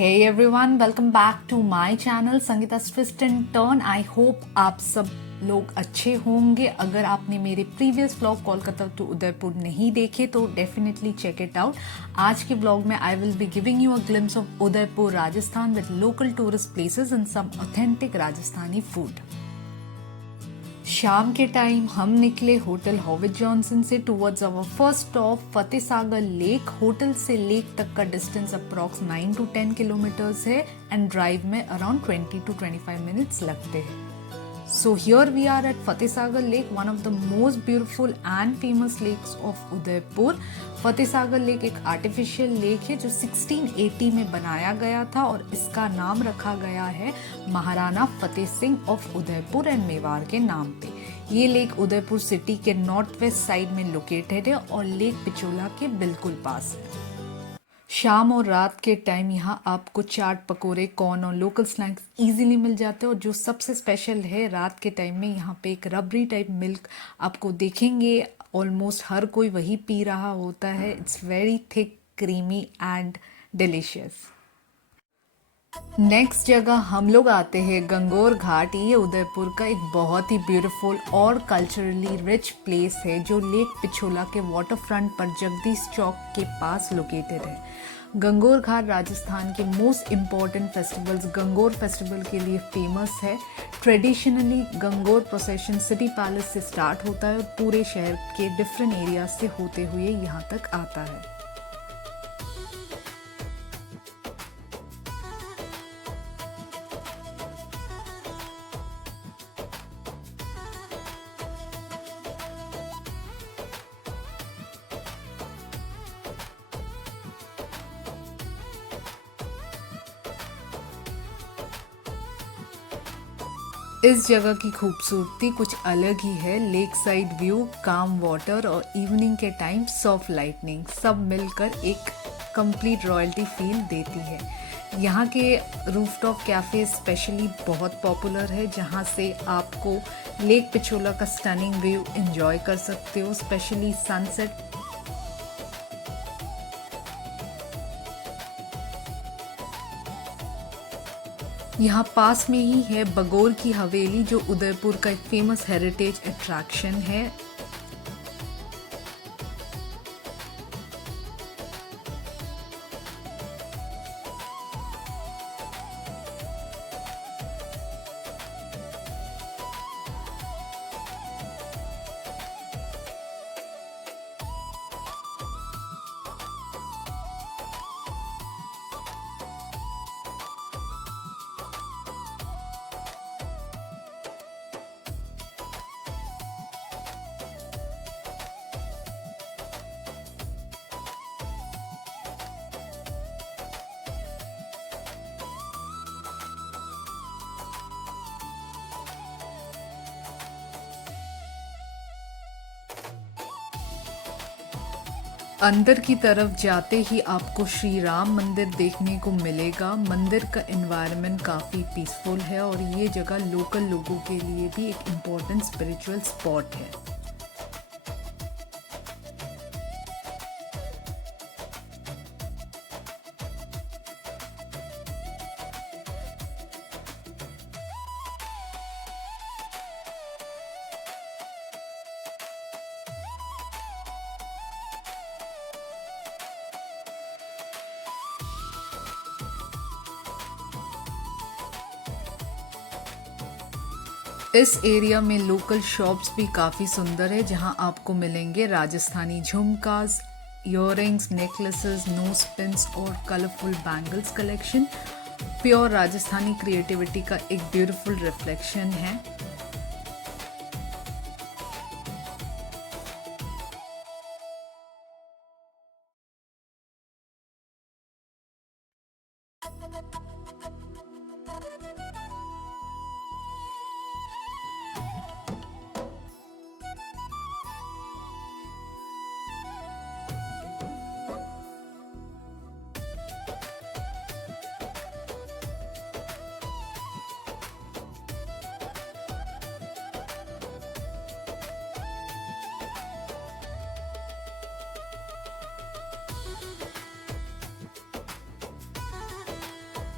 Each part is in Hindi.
Hey everyone, welcome back to my channel संगीता's Twist and Turn. I hope आप सब लोग अच्छे होंगे. अगर आपने मेरे previous vlog Kolkata to Udaipur नहीं देखे तो डेफिनेटली चेक इट आउट. आज के व्लॉग में I will be giving you a glimpse of Udaipur Rajasthan with local tourist places and some authentic Rajasthani food. शाम के टाइम हम निकले होटल हॉविट जॉनसन से towards our first stop Fateh Sagar lake. Hotel से लेक तक का डिस्टेंस अप्रॉक्स 9 to 10 किलोमीटर्स है एंड ड्राइव में अराउंड 20 to 25 मिनट्स लगते हैं. So here we are at Fateh Sagar Lake, one of the most beautiful and famous lakes of Udaipur. Fateh Sagar lake एक आर्टिफिशियल लेक है जो 1680 में बनाया गया था और इसका नाम रखा गया है महाराणा फतेह सिंह ऑफ उदयपुर एंड मेवाड़ के नाम पे. ये लेक उदयपुर सिटी के नॉर्थ वेस्ट साइड में लोकेटेड है और लेक पिचोला के बिल्कुल पास है. शाम और रात के टाइम यहाँ आपको चाट पकोड़े कॉर्न और लोकल स्नैक्स इजीली मिल जाते हैं. और जो सबसे स्पेशल है रात के टाइम में यहाँ पे एक रबड़ी टाइप मिल्क आपको देखेंगे. ऑलमोस्ट हर कोई वही पी रहा होता है. It's very thick creamy and delicious. Next जगह हम लोग आते हैं गंगोर घाट. ये उदयपुर का एक बहुत ही ब्यूटीफुल और कल्चरली रिच प्लेस है जो लेक पिछोला के वाटर फ्रंट पर जगदीश चौक के पास लोकेटेड है. गंगोर घाट राजस्थान के most important festivals Gangaur festival के लिए फेमस है. Traditionally Gangaur procession city palace से स्टार्ट होता है और पूरे शहर के डिफरेंट एरिया से होते हुए यहाँ तक आता है. इस जगह की खूबसूरती कुछ अलग ही है. लेक साइड व्यू, काम वाटर और इवनिंग के टाइम सॉफ्ट लाइटनिंग सब मिलकर एक कंप्लीट रॉयल्टी फील देती है. यहाँ के रूफटॉप कैफ़े स्पेशली बहुत पॉपुलर है जहाँ से आपको लेक पिछोला का स्टनिंग व्यू एंजॉय कर सकते हो, स्पेशली सनसेट. यहाँ पास में ही है बगोर की हवेली जो उदयपुर का एक फेमस हेरिटेज अट्रैक्शन है. अंदर की तरफ जाते ही आपको श्री राम मंदिर देखने को मिलेगा. मंदिर का एनवायरनमेंट काफ़ी पीसफुल है और ये जगह लोकल लोगों के लिए भी एक इम्पोर्टेंट स्पिरिचुअल स्पॉट है. इस एरिया में लोकल शॉप्स भी काफ़ी सुंदर है जहां आपको मिलेंगे Rajasthani झुमकास, earrings, necklaces, knows pins और colourful bangles collection. Pure Rajasthani creativity का एक ब्यूटीफुल रिफ्लेक्शन है.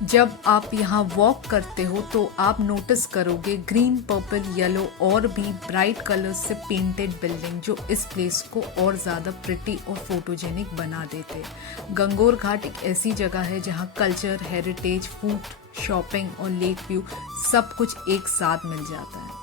जब आप यहाँ वॉक करते हो तो आप नोटिस करोगे ग्रीन, पर्पल, येलो और भी ब्राइट कलर्स से पेंटेड बिल्डिंग जो इस प्लेस को और ज़्यादा प्रिटी और फोटोजेनिक बना देते हैं। गंगोर घाट एक ऐसी जगह है जहाँ कल्चर, हेरिटेज, फूड, शॉपिंग और लेक व्यू सब कुछ एक साथ मिल जाता है।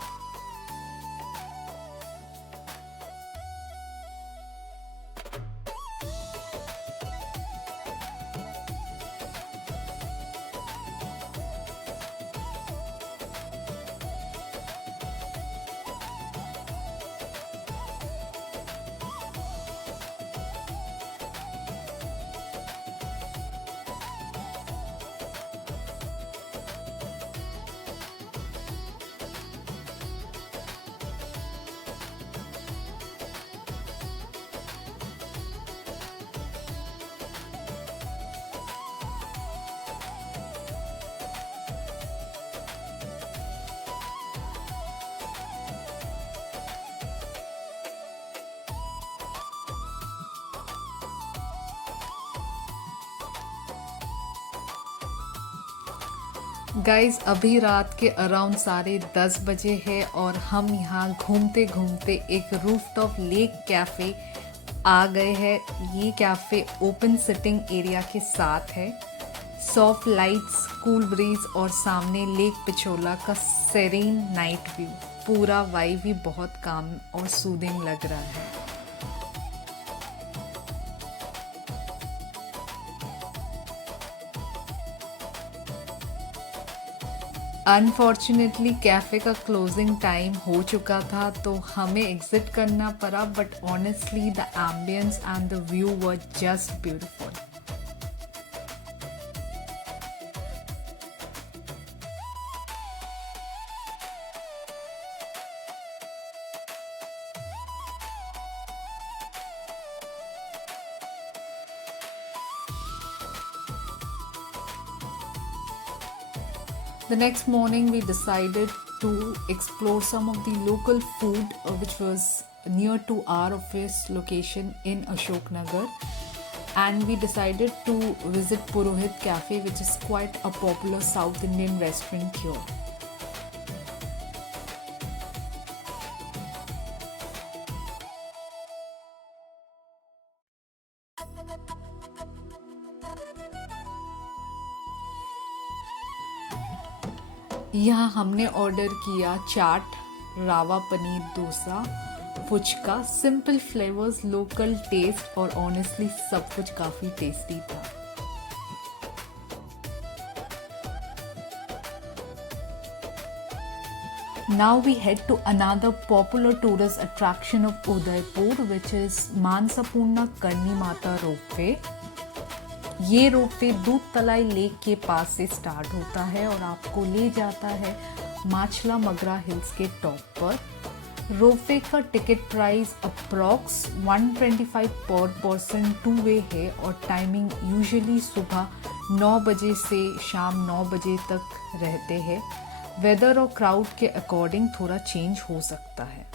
गाइज अभी रात के अराउंड 10:30 बजे है और हम यहाँ घूमते घूमते एक रूफटॉप लेक कैफ़े आ गए हैं। ये कैफ़े ओपन सिटिंग एरिया के साथ है। सॉफ्ट लाइट्स, कूल ब्रीज और सामने लेक पिछोला का सेरेन नाइट व्यू, पूरा वाइब ही बहुत काम और सूदिंग लग रहा है। अनफॉर्चुनेटली कैफ़े का क्लोजिंग टाइम हो चुका था तो हमें एग्जिट करना पड़ा, but honestly the ambience and the view were just beautiful. The next morning we decided to explore some of the local food which was near to our office location in Ashoknagar, and we decided to visit Purohit Cafe, which is quite a popular South Indian restaurant here. यहाँ हमने ऑर्डर किया चाट, रावा paneer dosa, phuchka, simple flavours, local taste और ऑनेस्टली सब कुछ काफ़ी टेस्टी था। Now we head to another popular tourist attraction of Udaipur, which is Mansapurna Karni Mata Ropeway. ये रोपवे दूध तलाई लेक के पास से स्टार्ट होता है और आपको ले जाता है माचला मगरा हिल्स के टॉप पर। रोपवे का टिकट प्राइस अप्रॉक्स 125 पर पर्सन 2 वे है और टाइमिंग यूजुअली सुबह 9 बजे से शाम 9 बजे तक रहते हैं। वेदर और क्राउड के अकॉर्डिंग थोड़ा चेंज हो सकता है।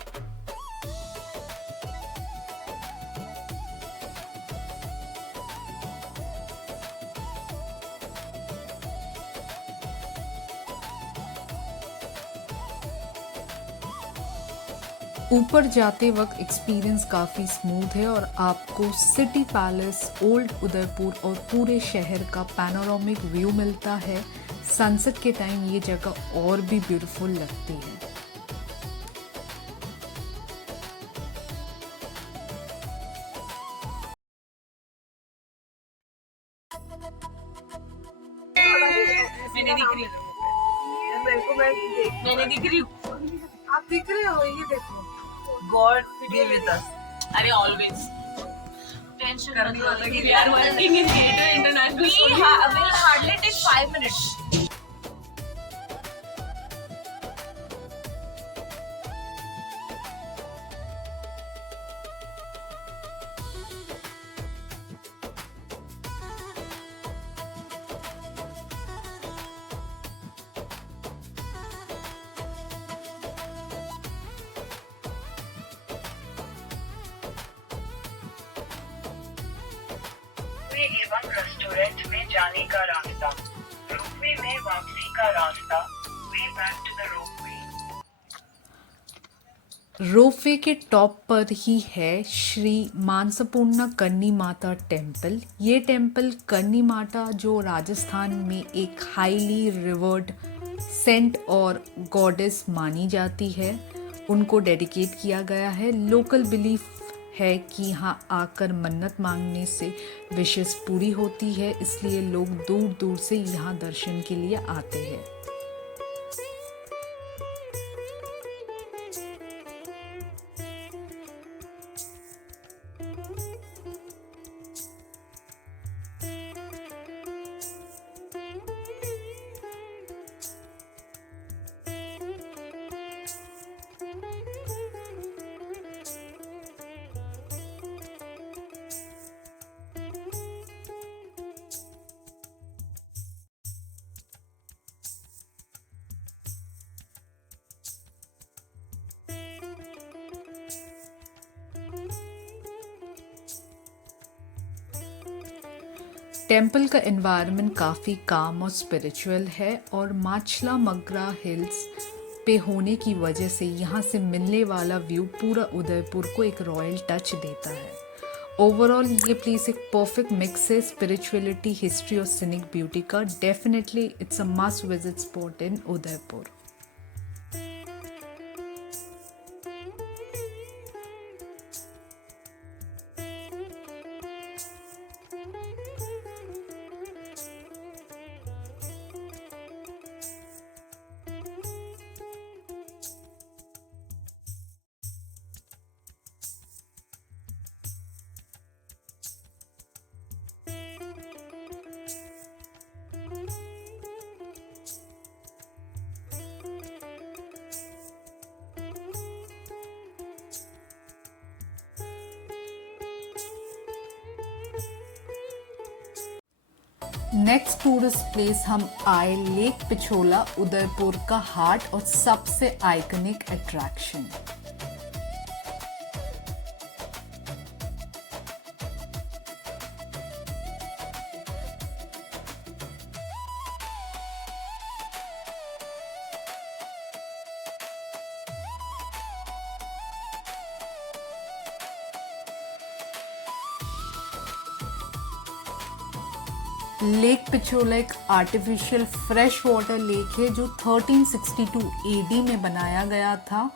ऊपर जाते वक्त एक्सपीरियंस काफ़ी स्मूथ है और आपको सिटी पैलेस, ओल्ड उदयपुर और पूरे शहर का पैनोरामिक व्यू मिलता है। सनसेट के टाइम ये जगह और भी ब्यूटीफुल लगती है। मैंने दिख रही हूँ। आप दिख रहे हो, ये देखो। God be with us. अरे always. Tension करने वाला कि we are working in theatre international. We will hardly take 5 minutes. एवं रेस्टोरेंट में जाने का रास्ता। का रास्ता way back to the ropeway. Ropeway के टॉप पर ही है श्री मानसपूर्णा करनी माता टेम्पल। ये टेम्पल करनी माता जो राजस्थान में एक हाईली रिवर्ड सेंट और गॉडेस मानी जाती है, उनको डेडिकेट किया गया है। लोकल बिलीफ है कि यहाँ आकर मन्नत मांगने से विशेष पूरी होती है, इसलिए लोग दूर दूर से यहाँ दर्शन के लिए आते हैं। टेम्पल का एनवायरनमेंट काफ़ी काम और स्पिरिचुअल है और माचला मगरा हिल्स पे होने की वजह से यहाँ से मिलने वाला व्यू पूरा उदयपुर को एक रॉयल टच देता है। ओवरऑल ये प्लेस एक परफेक्ट मिक्स है स्पिरिचुअलिटी, हिस्ट्री और सिनिक ब्यूटी का। Definitely it's a must visit spot in Udaipur. Next tourist place हम आए लेक पिछोला, उदयपुर का हार्ट और सबसे आइकनिक अट्रैक्शन। लेक पिछोला एक आर्टिफिशियल फ्रेश वाटर लेक है जो 1362 एडी में बनाया गया था।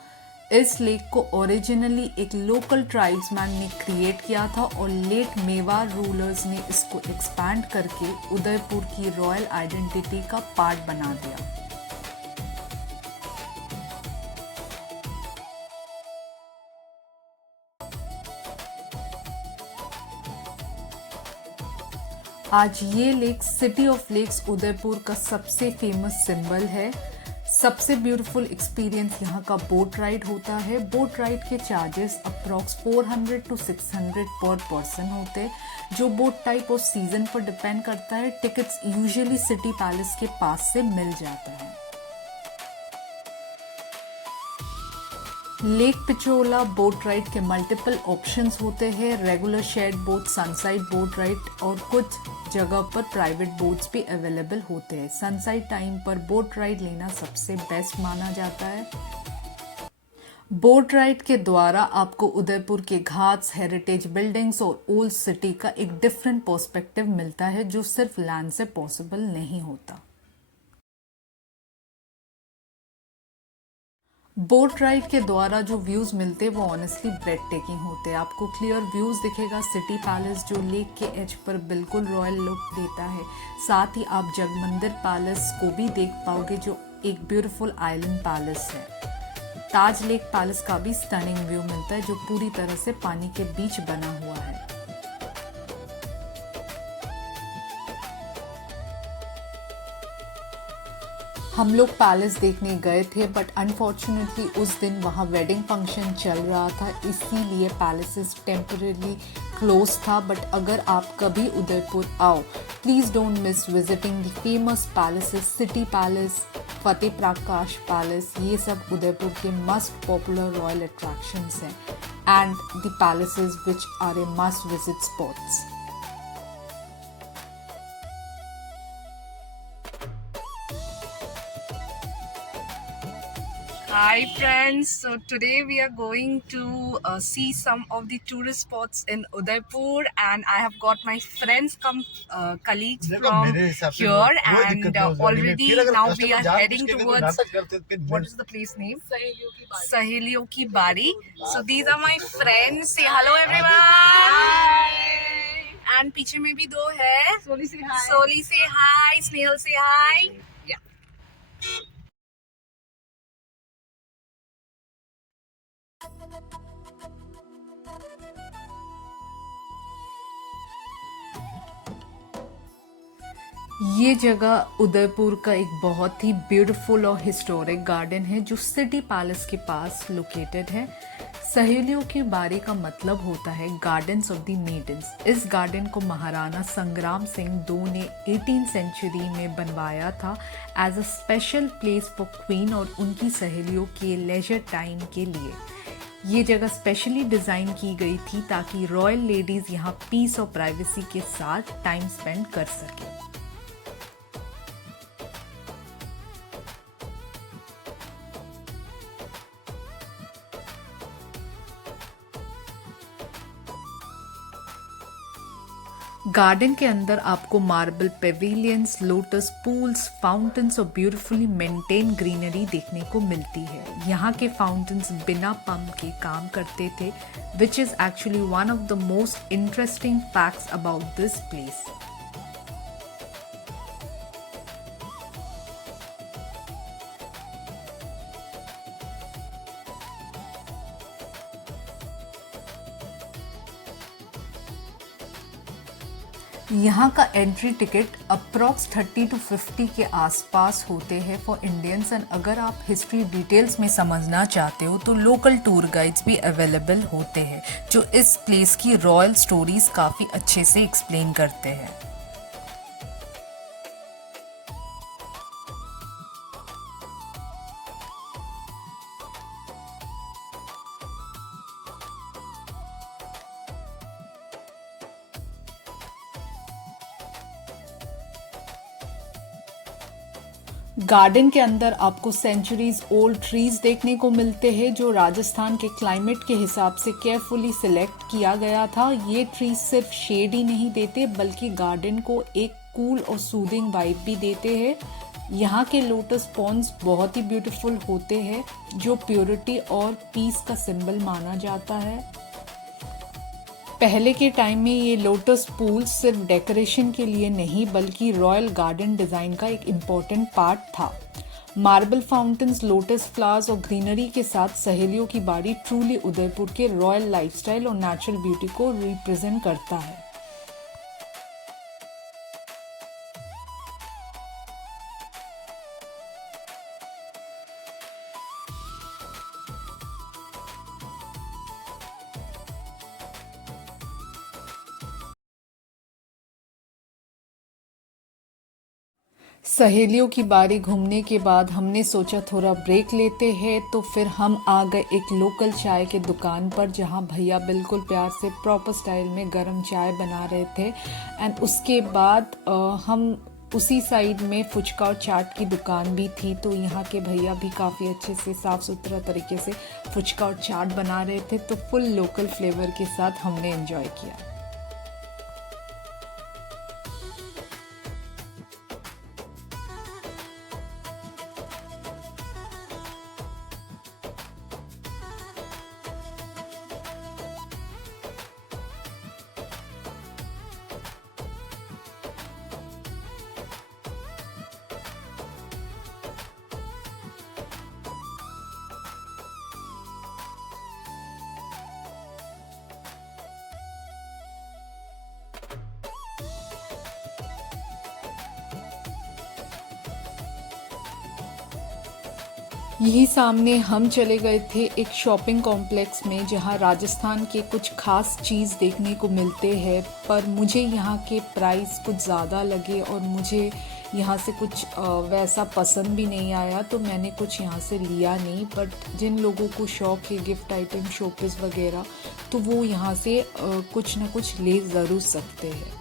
इस लेक को ओरिजिनली एक लोकल ट्राइब्समैन ने क्रिएट किया था और लेट मेवाड़ रूलर्स ने इसको एक्सपैंड करके उदयपुर की रॉयल आइडेंटिटी का पार्ट बना दिया। आज ये lake city of lakes Udaipur का सबसे फेमस सिंबल है। सबसे ब्यूटीफुल एक्सपीरियंस यहाँ का बोट राइड होता है। बोट राइड के चार्जेस अप्रॉक्स 400 to 600 पर पर्सन होते हैं, जो बोट टाइप और सीजन पर डिपेंड करता है। टिकट्स यूजुअली सिटी पैलेस के पास से मिल जाते हैं। लेक पिछोला बोट राइड के मल्टीपल ऑप्शंस होते हैं, regular shared boat, sunside boat ride और कुछ जगह पर प्राइवेट बोट्स भी अवेलेबल होते हैं। सनसाइड टाइम पर बोट राइड लेना सबसे बेस्ट माना जाता है। बोट राइड के द्वारा आपको उदयपुर के घाट्स, हेरिटेज बिल्डिंग्स और ओल्ड सिटी का एक डिफरेंट पर्सपेक्टिव मिलता है जो सिर्फ लैंड से पॉसिबल नहीं होता। बोट राइड के द्वारा जो व्यूज मिलते हैं वो ऑनेस्टली ब्रेड टेकिंग होते हैं। आपको क्लियर व्यूज दिखेगा सिटी पैलेस जो लेक के एज पर बिल्कुल रॉयल लुक देता है। साथ ही आप जगमंदिर पैलेस को भी देख पाओगे जो एक ब्यूटीफुल आइलैंड पैलेस है। ताज लेक पैलेस का भी स्टनिंग व्यू मिलता है जो पूरी तरह से पानी के बीच बना हुआ है। हम लोग पैलेस देखने गए थे बट अनफॉर्चुनेटली उस दिन वहाँ वेडिंग फंक्शन चल रहा था, इसीलिए पैलेसेस टेम्परेरी क्लोज था। बट अगर आप कभी उदयपुर आओ, please don't miss visiting the famous palaces, city palace, Fateh Prakash palace. ये सब उदयपुर के मस्ट पॉपुलर रॉयल अट्रैक्शंस हैं and the palaces which are a must visit spots. Hi friends, so today we are going to see some of the tourist spots in Udaipur and I have got my friends colleagues from here and already now we are heading towards what is the place name? Saheliyon Ki Bari. So these are my friends. Say hello everyone. And पीछे में भी दो है. Soli say hi. Snehal say hi. Yeah. ये जगह उदयपुर का एक बहुत ही ब्यूटीफुल और हिस्टोरिक गार्डन है जो सिटी पैलेस के पास लोकेटेड है। सहेलियों की बारी का मतलब होता है गार्डन्स ऑफ द मेडन्स। इस गार्डन को महाराणा संग्राम सिंह दो ने 18th सेंचुरी में बनवाया था as a special place for queen और उनकी सहेलियों के लेजर टाइम के लिए। ये जगह स्पेशली डिज़ाइन की गई थी ताकि रॉयल लेडीज़ यहाँ पीस और प्राइवेसी के साथ टाइम स्पेंड कर सकें। गार्डन के अंदर आपको marble pavilions, lotus pools, fountains और ब्यूटीफुली मेंटेन ग्रीनरी देखने को मिलती है। यहाँ के फाउंटेन्स बिना पंप के काम करते थे, which is actually one of the most interesting facts about this place. यहाँ का एंट्री टिकट अप्रॉक्स 30 to 50 के आसपास होते हैं फॉर इंडियंस एंड अगर आप हिस्ट्री डिटेल्स में समझना चाहते हो तो लोकल टूर गाइड्स भी अवेलेबल होते हैं जो इस प्लेस की रॉयल स्टोरीज काफ़ी अच्छे से एक्सप्लेन करते हैं। गार्डन के अंदर आपको सेंचुरीज ओल्ड ट्रीज देखने को मिलते हैं जो राजस्थान के क्लाइमेट के हिसाब से केयरफुली सिलेक्ट किया गया था। ये ट्रीज सिर्फ शेड ही नहीं देते बल्कि गार्डन को एक कूल और सूदिंग वाइब भी देते हैं। यहाँ के लोटस पॉन्ड्स बहुत ही ब्यूटीफुल होते हैं जो प्योरिटी और पीस का सिंबल माना जाता है। पहले के टाइम में ये लोटस पूल सिर्फ डेकोरेशन के लिए नहीं बल्कि रॉयल गार्डन डिज़ाइन का एक इम्पॉर्टेंट पार्ट था। मार्बल फाउंटेन्स, लोटस फ्लावर्स और ग्रीनरी के साथ सहेलियों की बारी ट्रूली उदयपुर के रॉयल लाइफस्टाइल और नेचुरल ब्यूटी को रिप्रेजेंट करता है। सहेलियों की बारी घूमने के बाद हमने सोचा थोड़ा ब्रेक लेते हैं तो फिर हम आ गए एक लोकल चाय के दुकान पर जहां भैया बिल्कुल प्यार से प्रॉपर स्टाइल में गरम चाय बना रहे थे एंड उसके बाद हम उसी साइड में फुचका और चाट की दुकान भी थी तो यहाँ के भैया भी काफ़ी अच्छे से साफ़ सुथरा तरीके से फुचका और चाट बना रहे थे तो फुल लोकल फ्लेवर के साथ हमने एंजॉय किया। यही सामने हम चले गए थे एक शॉपिंग कॉम्प्लेक्स में जहां राजस्थान के कुछ खास चीज़ देखने को मिलते हैं पर मुझे यहाँ के प्राइस कुछ ज़्यादा लगे और मुझे यहाँ से कुछ वैसा पसंद भी नहीं आया तो मैंने कुछ यहाँ से लिया नहीं। बट जिन लोगों को शौक़ है गिफ्ट आइटम, शोपीस वगैरह तो वो यहाँ से कुछ ना कुछ ले ज़रूर सकते हैं।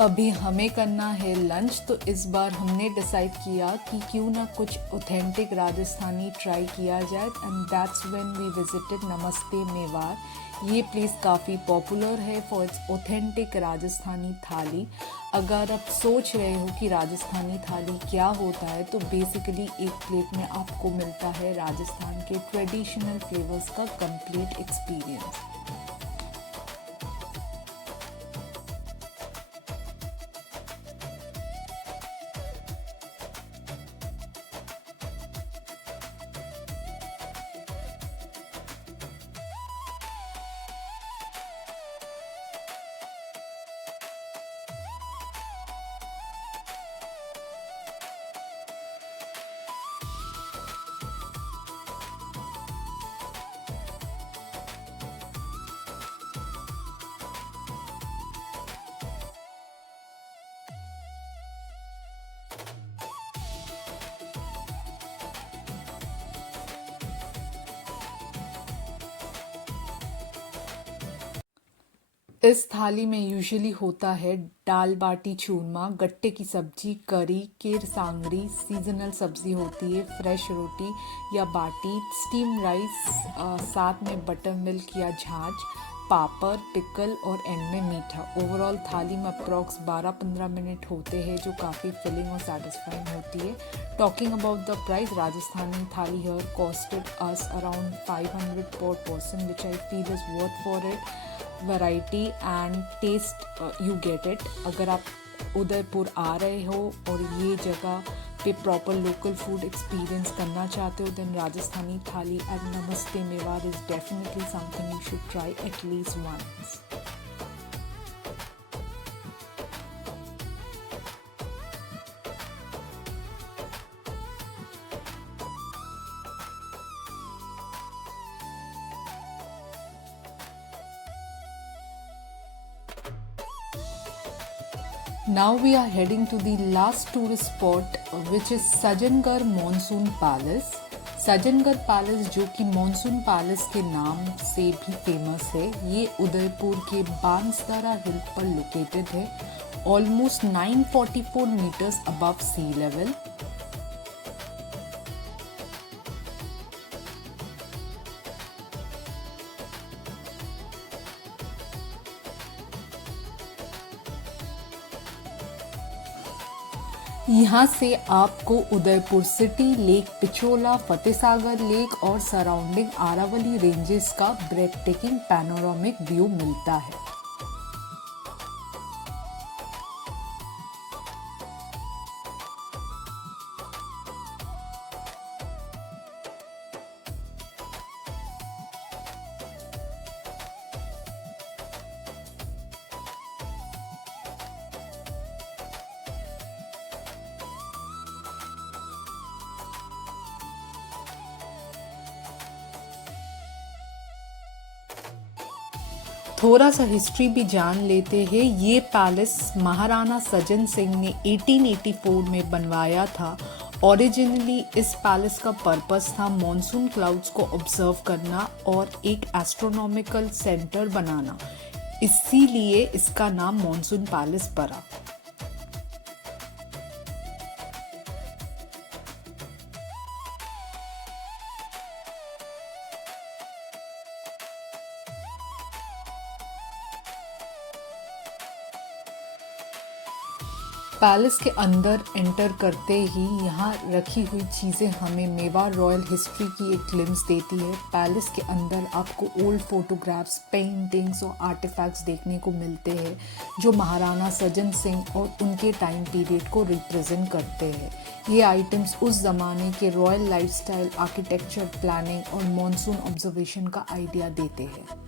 अभी हमें करना है लंच, तो इस बार हमने डिसाइड किया कि क्यों ना कुछ ऑथेंटिक राजस्थानी ट्राई किया जाए, and that's when we visited Namaste Mewar. ये प्लेस काफ़ी पॉपुलर है फॉर इट्स ऑथेंटिक राजस्थानी थाली। अगर आप सोच रहे हो कि राजस्थानी थाली क्या होता है, तो बेसिकली एक प्लेट में आपको मिलता है राजस्थान के ट्रेडिशनल फ्लेवर्स का कंप्लीट एक्सपीरियंस। इस थाली में यूजुअली होता है दाल बाटी चूरमा, गट्टे की सब्जी, करी, केर सांगरी, सीजनल सब्जी होती है, फ्रेश रोटी या बाटी, स्टीम राइस, साथ में बटर मिल्क या झाँझ, पापड़, पिकल और एंड में मीठा। ओवरऑल थाली में अप्रॉक्स 12-15 मिनट होते हैं, जो काफ़ी फिलिंग और सेटिस्फाइंग होती है। Talking about the price, Rajasthani thali here costed us around 500 per person, which I feel is worth for it. Variety and taste you get it. अगर आप उदयपुर आ रहे हो और ये जगह पे प्रॉपर लोकल फूड एक्सपीरियंस करना चाहते हो, then Rajasthani thali at Namaste Mewar is definitely something you should try at least once. Now we are heading to the last tourist spot, which is Sajangarh Monsoon Palace. Sajangarh palace, जो कि मॉनसून पैलेस के नाम से भी फेमस है, ये उदयपुर के बांसदारा हिल पर लोकेटेड है, almost 944 metres above sea level. यहाँ से आपको Udaipur city, lake Pichola, Fateh Sagar lake और सराउंडिंग आरावली रेंजेस का ब्रेथ टेकिंग पैनोरामिक व्यू मिलता है। थोड़ा सा हिस्ट्री भी जान लेते हैं। ये पैलेस महाराणा सज्जन सिंह ने 1884 में बनवाया था। ओरिजिनली इस पैलेस का पर्पस था मॉनसून क्लाउड्स को ऑब्जर्व करना और एक एस्ट्रोनॉमिकल सेंटर बनाना, इसीलिए इसका नाम मॉनसून पैलेस पड़ा। पैलेस के अंदर एंटर करते ही यहाँ रखी हुई चीज़ें हमें मेवाड़ रॉयल हिस्ट्री की एक ग्लिम्स देती है। पैलेस के अंदर आपको ओल्ड फोटोग्राफ्स, पेंटिंग्स और आर्टिफैक्ट्स देखने को मिलते हैं, जो महाराणा सज्जन सिंह और उनके टाइम पीरियड को रिप्रेजेंट करते हैं। ये आइटम्स उस ज़माने के रॉयल लाइफस्टाइल, आर्किटेक्चर, प्लानिंग और मॉनसून ऑब्जर्वेशन का आइडिया देते हैं।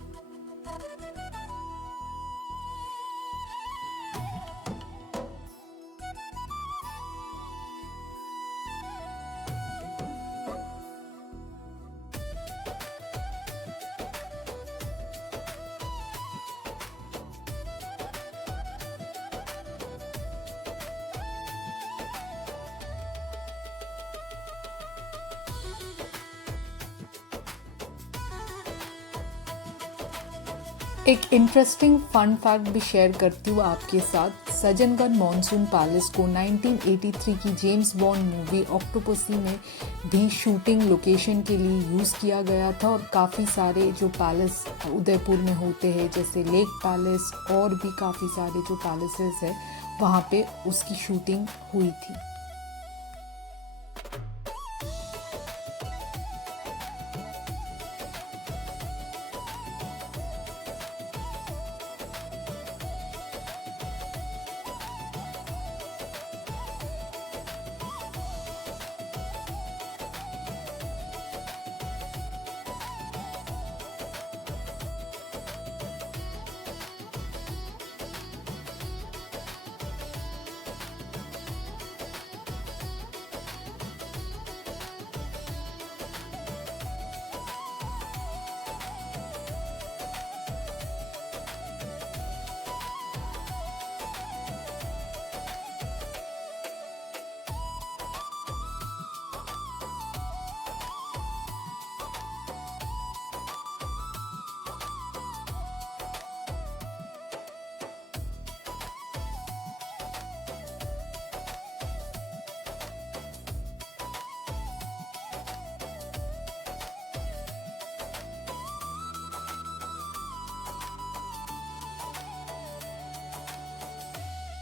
एक इंटरेस्टिंग फन फैक्ट भी शेयर करती हूँ आपके साथ। सज्जनगढ़ मॉनसून पैलेस को 1983 की जेम्स बॉन्ड मूवी ऑक्टोपसी में भी शूटिंग लोकेशन के लिए यूज़ किया गया था और काफ़ी सारे जो पैलेस उदयपुर में होते हैं जैसे लेक पैलेस और भी काफ़ी सारे जो पैलेसेस है वहाँ पे उसकी शूटिंग हुई थी।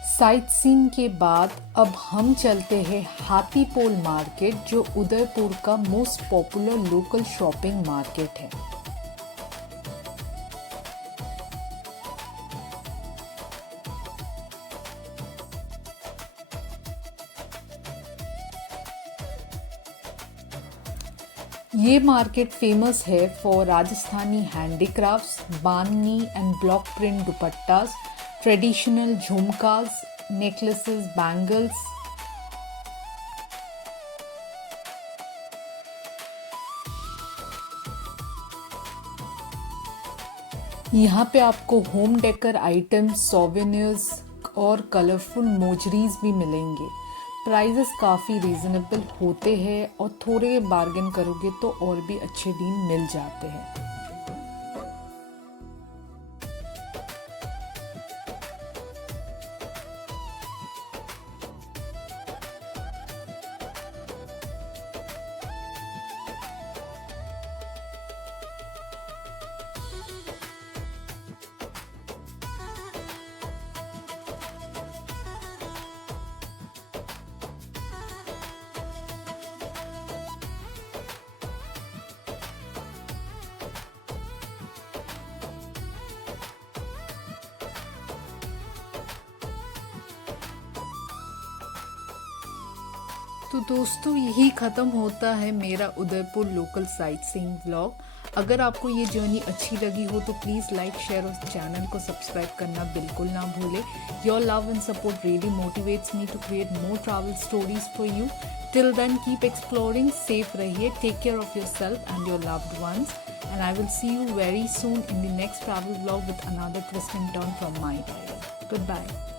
साइट सीइंग के बाद अब हम चलते हैं हाथीपोल मार्केट जो उदयपुर का most popular local shopping market है। ये मार्केट फेमस है for Rajasthani handicrafts, bandhani and block print दुपट्टास, traditional झुमकास, necklaces, bangles. यहाँ पे आपको होम डेकर आइटम्स, सोवेनियर्स और कलरफुल मोजरीज भी मिलेंगे। प्राइजेस काफ़ी रीजनेबल होते हैं और थोड़े बार्गेन करोगे तो और भी अच्छे डील मिल जाते हैं। तो दोस्तों यही ख़त्म होता है मेरा Udaipur local sightseeing vlog. अगर आपको ये जर्नी अच्छी लगी हो तो प्लीज़ लाइक, शेयर और चैनल को सब्सक्राइब करना बिल्कुल ना भूले। Your love and support really motivates me to create more travel stories for you. Till then keep exploring, safe रहिए, take care of yourself and your loved ones, and I will see you very soon in the next travel vlog with another twist and turn from my diary. Good bye.